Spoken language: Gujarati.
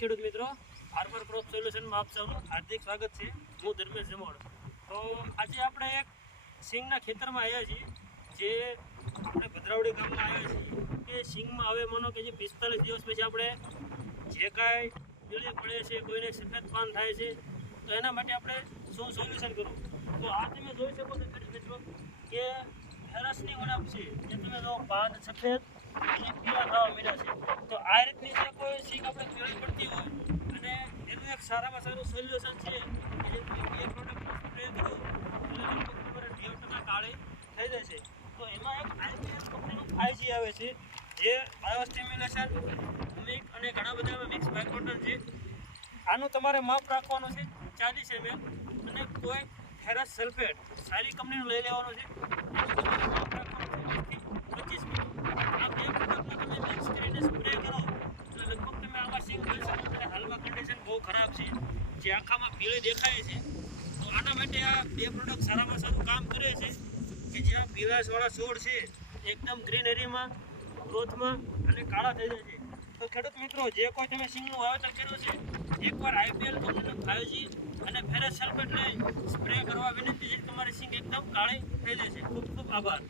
ખેડૂત મિત્રો, ફાર્મર ક્રોપ સોલ્યુશનમાં આપ સૌનું હાર્દિક સ્વાગત છે. હું ધર્મેશ જમોડ. તો આજે આપણે એક સિંગના ખેતરમાં આવ્યા છીએ, જે આપણે ભદ્રાવડી ગામમાં આવ્યા છીએ. કે સિંગમાં હવે માનો કે જે 45 દિવસ પછી આપણે જે કાંઈ પીળી પડે છે, કોઈને સફેદ પાન થાય છે, તો એના માટે આપણે શું સોલ્યુશન કરવું. તો આ તમે જોઈ શકો છો ખેડૂત મિત્રો કે ફેરસની ઉણપ છે, જે તમે જો પાન સફેદ અને પીળા થવા મળ્યા છે. તો આ રીતની જે કોઈ સિંગ આપણે પીળી પડતી હોય અને એનું એક સારામાં સારું સોલ્યુશન છે કે જે તમે બે પ્રોડક્ટ સ્પ્રે કરો એટલે લગભગ તમારે 90% કાળી થઈ જશે. તો એમાં એક આઈપીએલ કંપનીનું 5G આવે છે, જે બાયોસ્ટિમ્યુલેશન મિક અને ઘણા બધા એમાં મિક્સ બાયકોટન છે. આનું તમારે માપ રાખવાનું છે 40 ml અને કોઈ ફેરસ સલ્ફેટ સારી કંપનીનું લઈ લેવાનું છે. એનું તમારે માપ રાખવાનું છે 20 થી 25 ml. આ બે પ્રોડક્ટમાં તમે મિક્સ કરીને સ્પ્રે કરો એટલે લગભગ તમે આમાં સિંગ જોઈ શકો. ત્યારે હાલમાં કન્ડિશન બહુ ખરાબ છે, જે આખામાં પીળી દેખાય છે. તો આના માટે આ બે પ્રોડક્ટ સારામાં સારું કામ કરે છે કે જ્યાં પીળાશવાળા છોડ છે એકદમ ગ્રીનરીમાં ગ્રોથમાં અને કાળા થઈ જાય છે. તો ખેડૂત મિત્રો, જે કોઈ તમે સિંગનું વાવેતર કર્યું છે, એકવાર આઈપીએલ કંપનીનું 5G અને ફેરસ સલ્ફેટ લઈ સ્પ્રે કરવા વિનંતી છે. તમારી સિંગ એકદમ કાળી થઈ જશે. ખૂબ ખૂબ આભાર.